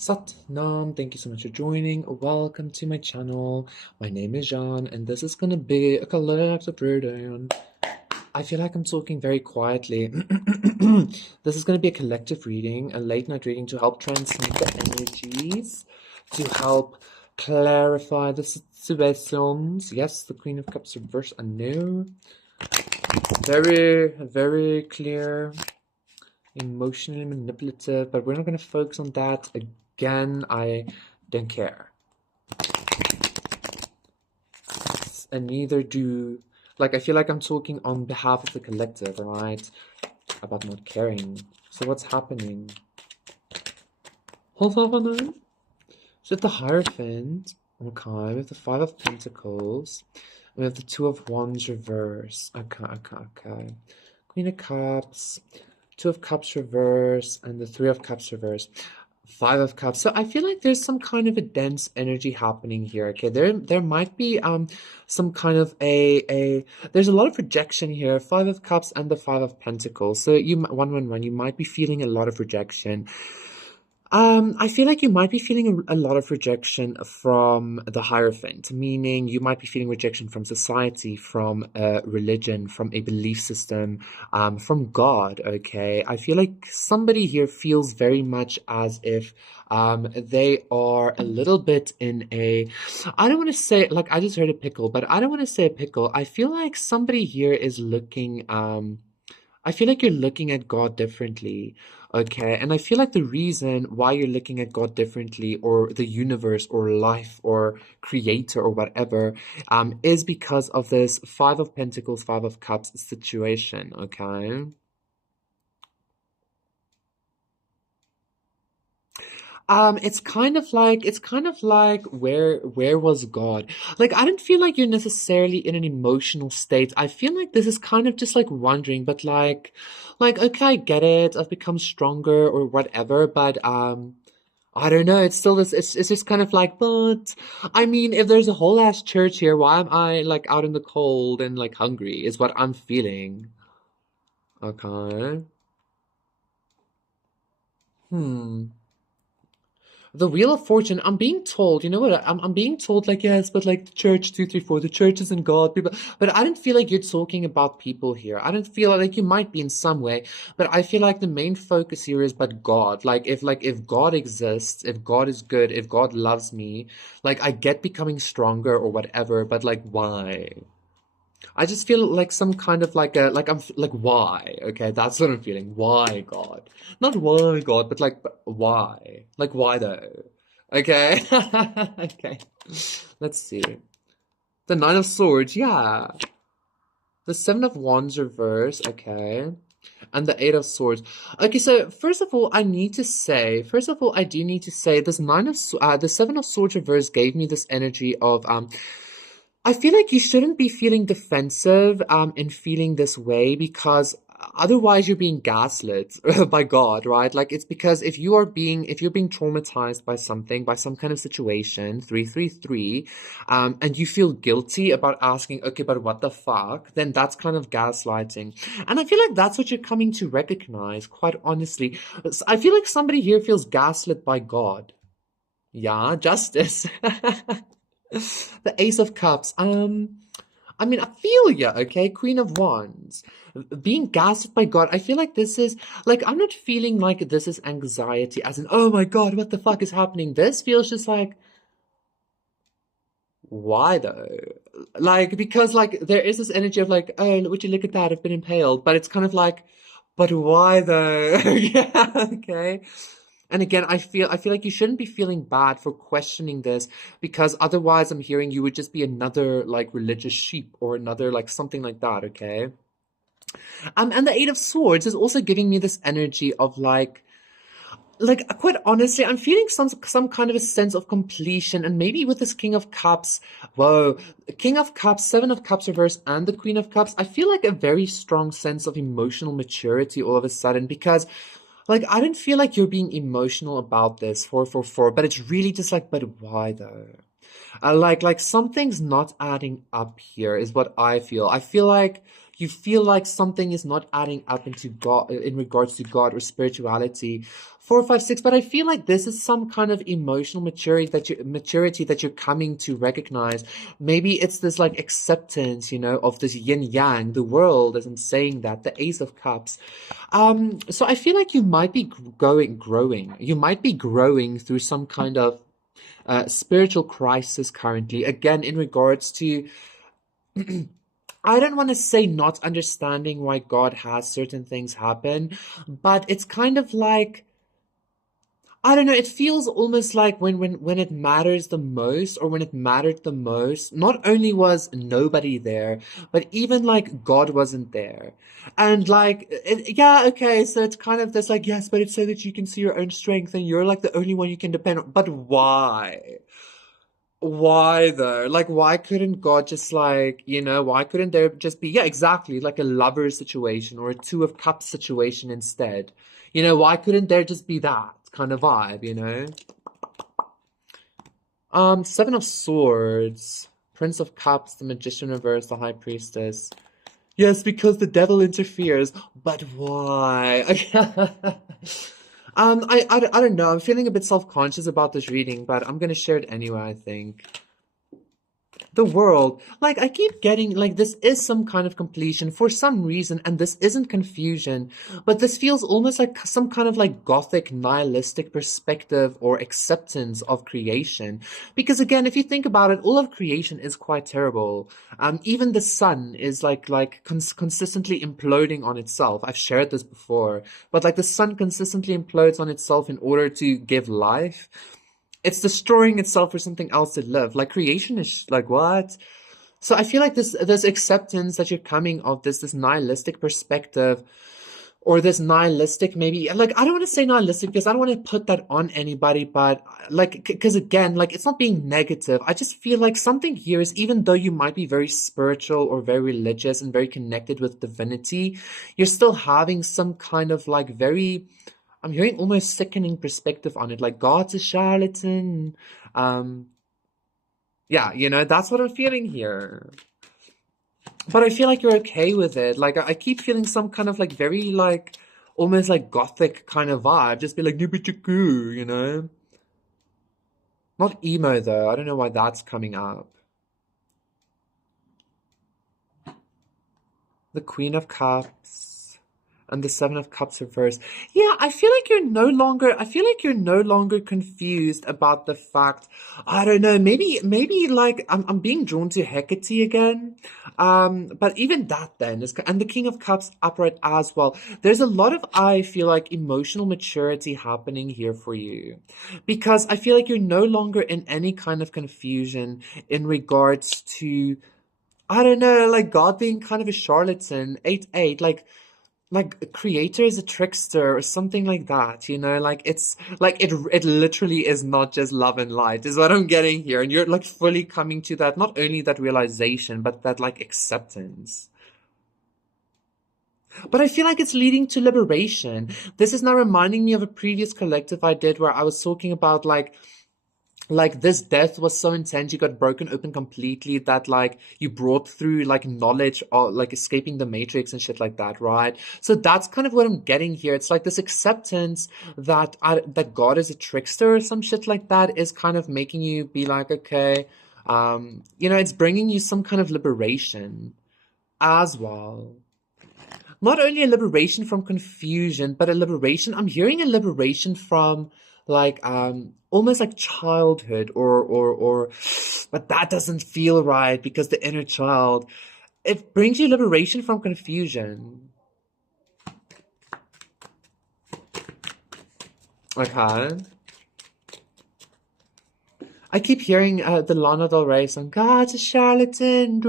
Sat Nam, thank you so much for joining. Welcome to my channel. My name is Jean, and this is gonna be a collective reading. I feel like I'm talking very quietly. This is gonna be a collective reading, a late night reading to help transmit the energies, to help clarify the situations. Yes, the Queen of Cups reverse. I know. Very, very clear. Emotionally manipulative, but we're not going to focus on that. Again, I don't care. And neither do, like, I feel like I'm talking on behalf of the collective, right? About not caring. So what's happening? Hold on. So the Hierophant, okay, we have the Five of Pentacles, we have the Two of Wands reverse. Okay. Queen of Cups, Two of Cups reverse, and the Three of Cups reverse. Five of Cups. So I feel like there's some kind of a dense energy happening here. Okay, there might be some kind of a there's a lot of rejection here. Five of Cups and the Five of Pentacles. So you you might be feeling a lot of rejection. I feel like you might be feeling a lot of rejection from the Hierophant, meaning you might be feeling rejection from society, from religion, from a belief system, from God, okay? I feel like somebody here feels very much as if they are a little bit in a, I don't want to say, like, I just heard a pickle, but I don't want to say a pickle. I feel like somebody here is looking, I feel like you're looking at God differently, okay? And I feel like the reason why you're looking at God differently, or the universe, or life, or creator, or whatever, is because of this Five of Pentacles, Five of Cups situation, okay? It's kind of like where was God? Like, I don't feel like you're necessarily in an emotional state. I feel like this is kind of just like wondering, but like okay, I get it. I've become stronger or whatever, but I don't know. It's still this. It's just kind of like, but I mean, if there's a whole ass church here, why am I like out in the cold and like hungry? Is what I'm feeling. Okay. Hmm. The Wheel of Fortune, I'm being told, you know what? I'm being told, like, yes, but like the church, two, three, four, the church isn't God, people. But I don't feel like you're talking about people here. I don't feel like you might be in some way, but I feel like the main focus here is but God. Like if God exists, if God is good, if God loves me, like I get becoming stronger or whatever, but like why? I just feel like some kind of like a like I'm like why? Okay, that's what I'm feeling. Why God? Not why God, but like why? Like why though? Okay. Okay. Let's see. The Nine of Swords, yeah. The Seven of Wands reverse, okay. And the Eight of Swords. Okay, so first of all, I do need to say this the Seven of Swords reverse gave me this energy of I feel like you shouldn't be feeling defensive and feeling this way, because otherwise you're being gaslit by God, right? Like, it's because if you're being traumatized by something, by some kind of situation, 333, and you feel guilty about asking, okay, but what the fuck? Then that's kind of gaslighting. And I feel like that's what you're coming to recognize, quite honestly. I feel like somebody here feels gaslit by God. Yeah, justice. The Ace of Cups. I mean, I feel ya, okay? Queen of Wands. Being gasped by God. I feel like this is, like, I'm not feeling like this is anxiety, as in, oh my God, what the fuck is happening? This feels just like, why though? Like, because, like, there is this energy of, like, oh, would you look at that? I've been impaled. But it's kind of like, but why though? Yeah, okay. And again, I feel like you shouldn't be feeling bad for questioning this, because otherwise I'm hearing you would just be another like religious sheep or another like something like that, okay? And the Eight of Swords is also giving me this energy of like quite honestly, I'm feeling some kind of a sense of completion, and maybe with this King of Cups, whoa, King of Cups, Seven of Cups reverse, and the Queen of Cups, I feel like a very strong sense of emotional maturity all of a sudden, because like I don't feel like you're being emotional about this 444, but it's really just like, but why though? Like something's not adding up here is what I feel. I feel like You feel like something is not adding up into God in regards to God or spirituality. 4, 5, 6. But I feel like this is some kind of emotional maturity that you're coming to recognize. Maybe it's this like acceptance, of this yin yang, the world, as I'm saying that, the Ace of Cups. So I feel like you might be growing. You might be growing through some kind of spiritual crisis currently. Again, in regards to, I don't want to say not understanding why God has certain things happen, but it's kind of like, I don't know, it feels almost like when it matters the most, or when it mattered the most, not only was nobody there, but even like God wasn't there. And like, yeah, okay, so it's kind of this like, yes, but it's so that you can see your own strength and you're like the only one you can depend on. But why? Why though? Like, why couldn't God just like, why couldn't there just be, yeah, exactly, like a lover situation or a Two of Cups situation instead? Why couldn't there just be that kind of vibe? Seven of Swords, Prince of Cups, the Magician reverse, the High Priestess. Yes, because the devil interferes. But why? I don't know. I'm feeling a bit self-conscious about this reading, but I'm gonna share it anyway, I think. The world, like I keep getting like this is some kind of completion for some reason, and this isn't confusion, but this feels almost like some kind of like gothic nihilistic perspective or acceptance of creation. Because again, if you think about it, all of creation is quite terrible. Even the sun is consistently imploding on itself. I've shared this before, but like the sun consistently implodes on itself in order to give life. It's destroying itself for something else to live. Like creation is like what? So I feel like this acceptance that you're coming of this nihilistic perspective, or this nihilistic, maybe, like I don't want to say nihilistic because I don't want to put that on anybody, but like because again, like it's not being negative. I just feel like something here is, even though you might be very spiritual or very religious and very connected with divinity, you're still having some kind of like very, I'm hearing almost sickening perspective on it, like God's a charlatan. Um, yeah, that's what I'm feeling here. But I feel like you're okay with it. Like I keep feeling some kind of like very like almost like gothic kind of vibe. Just be like "Nibichuku," Not emo though. I don't know why that's coming up. The Queen of Cups and the Seven of Cups reversed. Yeah, I feel like you're no longer confused about the fact, I don't know, maybe like I'm being drawn to Hecate again. But even that then is, and the King of Cups upright as well. There's a lot of, I feel like, emotional maturity happening here for you, because I feel like you're no longer in any kind of confusion in regards to, I don't know, like God being kind of a charlatan, 8-8, like a creator is a trickster or something like that, like it's like it literally is not just love and light is what I'm getting here, and you're like fully coming to that, not only that realization, but that like acceptance. But I feel like it's leading to liberation. This is now reminding me of a previous collective I did where I was talking about like this death was so intense, you got broken open completely, that like you brought through like knowledge or like escaping the matrix and shit like that, right? So that's kind of what I'm getting here. It's like this acceptance that God is a trickster or some shit like that is kind of making you be like, okay, it's bringing you some kind of liberation as well. Not only a liberation from confusion, but a liberation, I'm hearing a liberation from like almost like childhood, or but that doesn't feel right because the inner child, it brings you liberation from confusion. Okay, I keep hearing the Lana Del Rey song, God's a charlatan.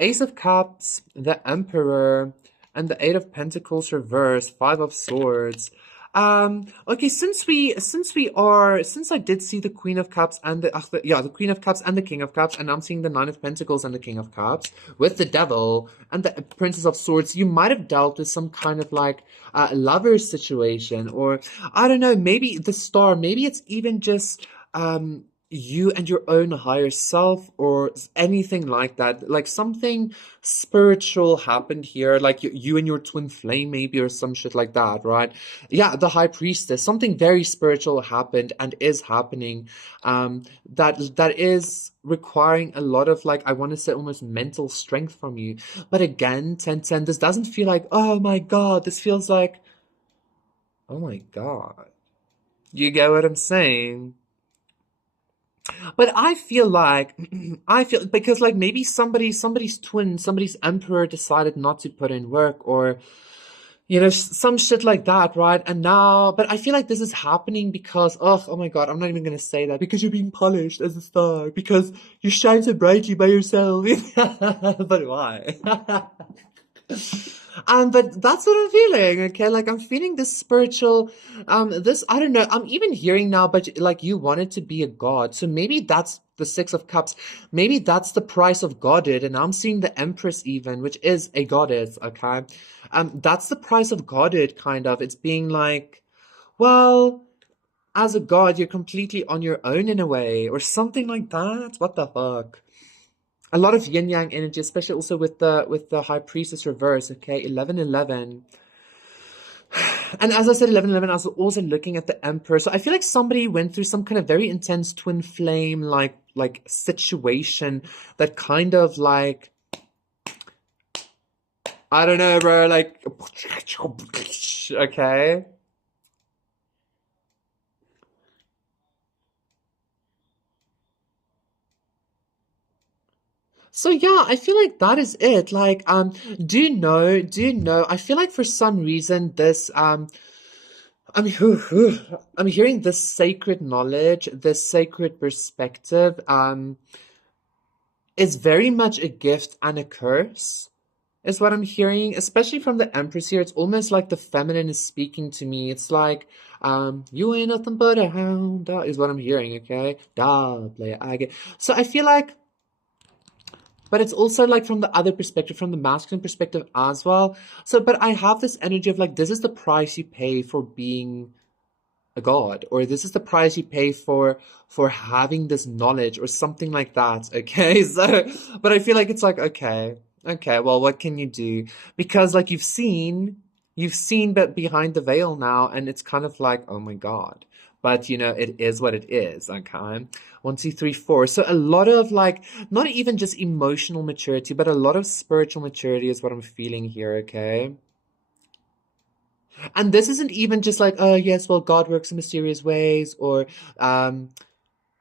Ace of Cups, the Emperor, and the Eight of Pentacles reversed, Five of Swords. Okay, since I did see the Queen of Cups and the Queen of Cups and the King of Cups, and I'm seeing the Nine of Pentacles and the King of Cups with the Devil and the Princess of Swords, you might have dealt with some kind of like lover situation, or I don't know, maybe the Star, maybe it's even just you and your own higher self or anything like that. Like something spiritual happened here, like you and your twin flame, maybe, or some shit like that, right? Yeah, the high priestess, something very spiritual happened and is happening, that is requiring a lot of, like, I want to say almost mental strength from you. But again, 1010, this doesn't feel like, oh my God, this feels like, oh my God. You get what I'm saying? But I feel like I feel because like maybe somebody's twin, somebody's emperor decided not to put in work, or some shit like that, right? And now, but I feel like this is happening because, oh my God, I'm not even gonna say that, because you're being polished as a star, because you shine so brightly by yourself. But why? But that's what I'm feeling, okay? Like I'm feeling this spiritual, this, I don't know, I'm even hearing now, but like you wanted to be a god. So maybe that's the Six of Cups. Maybe that's the price of godhood. And I'm seeing the Empress even, which is a goddess, okay? That's the price of godhood, kind of. It's being like, well, as a god, you're completely on your own in a way, or something like that. What the fuck? A lot of yin yang energy, especially also with the high priestess reverse. Okay, 1111, and as I said, 1111, I was also looking at the emperor. So I feel like somebody went through some kind of very intense twin flame like situation that kind of like, I don't know, bro. Like, okay. So yeah, I feel like that is it. Like, do you know, I feel like for some reason this, I'm hearing this sacred knowledge, this sacred perspective, is very much a gift and a curse, is what I'm hearing, especially from the Empress here. It's almost like the feminine is speaking to me. It's like, you ain't nothing but a hound dog, is what I'm hearing, okay? Dog, play I get. So I feel like, but it's also like from the other perspective, from the masculine perspective as well. So, but I have this energy of like, this is the price you pay for being a god, or this is the price you pay for having this knowledge, or something like that. Okay, so, but I feel like it's like, okay, well, what can you do? Because like you've seen but behind the veil now, and it's kind of like, oh my God. But it is what it is. Okay, 1, 2, 3, 4. So a lot of like, not even just emotional maturity, but a lot of spiritual maturity is what I'm feeling here. Okay. And this isn't even just like, oh yes, well, God works in mysterious ways, or um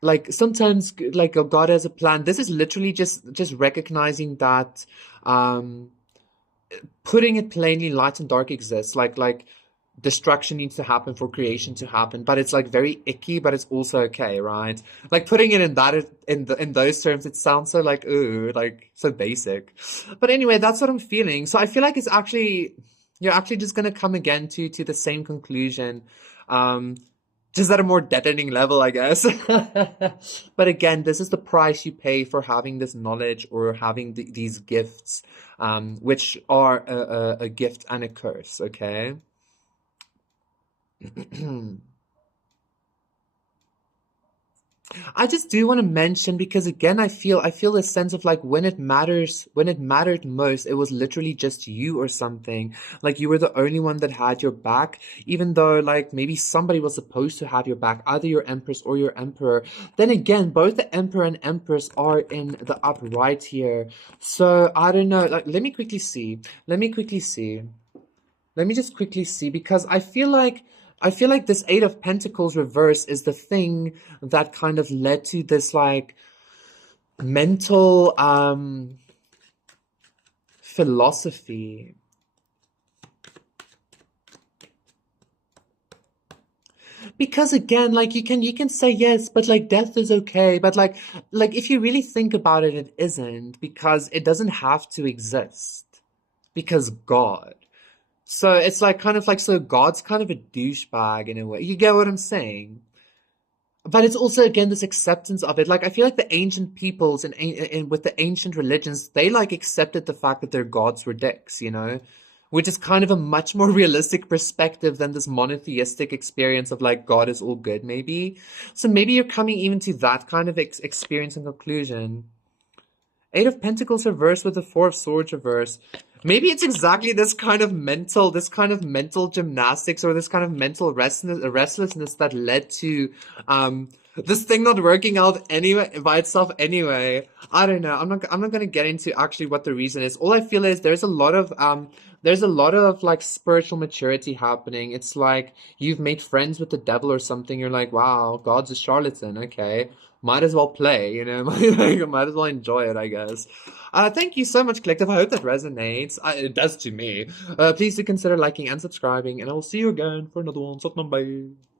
like sometimes like God has a plan. This is literally just recognizing that, um putting it plainly, light and dark exists. Like destruction needs to happen for creation to happen, but it's like very icky, but it's also okay, right? Like putting it in that, in those terms, it sounds so like, ooh, like so basic. But anyway, that's what I'm feeling. So I feel like it's actually, you're actually just gonna come again to the same conclusion, um just at a more deadening level, I guess. But again, this is the price you pay for having this knowledge, or having these gifts, which are a gift and a curse, okay? I just do want to mention, because again, I feel this sense of like, when it mattered most, it was literally just you or something. Like you were the only one that had your back, even though like maybe somebody was supposed to have your back, either your empress or your emperor. Then again, both the emperor and empress are in the upright here. So I don't know. Like, let me quickly see. Let me quickly see. Let me just quickly see, because I feel like this Eight of Pentacles reverse is the thing that kind of led to this like mental philosophy. Because again, like you can say yes, but like death is okay, but like if you really think about it, it isn't, because it doesn't have to exist, because God. So it's like kind of like, so God's kind of a douchebag in a way. You get what I'm saying? But it's also again this acceptance of it. Like I feel like the ancient peoples and with the ancient religions, they like accepted the fact that their gods were dicks, which is kind of a much more realistic perspective than this monotheistic experience of like God is all good, maybe. So maybe you're coming even to that kind of experience and conclusion. Eight of Pentacles reversed with the Four of Swords reversed. Maybe it's exactly this kind of mental gymnastics or this kind of mental restlessness that led to this thing not working out anyway by itself anyway. I don't know. I'm not gonna get into actually what the reason is. All I feel is there's a lot of like spiritual maturity happening. It's like you've made friends with the devil or something. You're like, wow, God's a charlatan. Okay, might as well play, you know, might as well enjoy it, I guess. Thank you so much, Collective. I hope that resonates. It does to me. Please do consider liking and subscribing, and I will see you again for another one. Bye.